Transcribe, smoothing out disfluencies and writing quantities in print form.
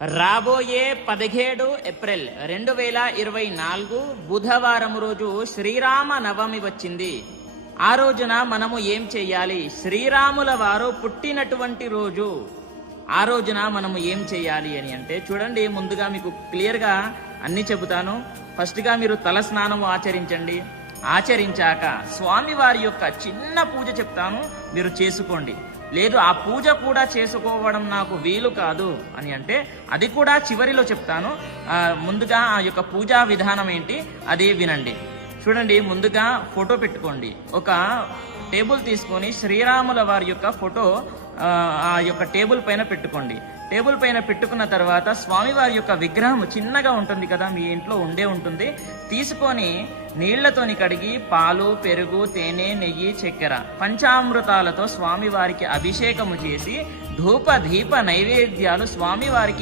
రాబోయే 17 ఏప్రిల్ 2024 బుధవారం రోజు శ్రీరామ నవమి వచ్చింది. ఆ రోజున మనము ఏం చేయాలి? శ్రీరాముల వారు పుట్టినటువంటి రోజు. ఆ రోజున మనము ఏం చేయాలి అని అంటే చూడండి, ముందుగా మీకు క్లియర్గా అన్ని చెబుతాను. ఫస్ట్గా మీరు తల స్నానము ఆచరించండి. ఆచరించాక స్వామివారి యొక్క చిన్న పూజ చెప్తాను, మీరు చేసుకోండి. లేదు ఆ పూజ కూడా చేసుకోవడం నాకు వీలు కాదు అని అంటే అది కూడా చివరిలో చెప్తాను. ముందుగా ఆ యొక్క పూజా విధానం ఏంటి అదే వినండి. చూడండి, ముందుగా ఫోటో పెట్టుకోండి. ఒక టేబుల్ తీసుకొని శ్రీరాముల వారి యొక్క ఫోటో ఆ యొక్క టేబుల్ పైన పెట్టుకోండి. టేబుల్ పైన పెట్టుకున్న తర్వాత స్వామివారి యొక్క విగ్రహం చిన్నగా ఉంటుంది కదా, మీ ఇంట్లో ఉండే ఉంటుంది. తీసుకొని నీళ్లతోని కడిగి పాలు, పెరుగు, తేనె, నెయ్యి, చక్కెర, పంచామృతాలతో స్వామివారికి అభిషేకము చేసి ధూప దీప నైవేద్యాలు స్వామివారికి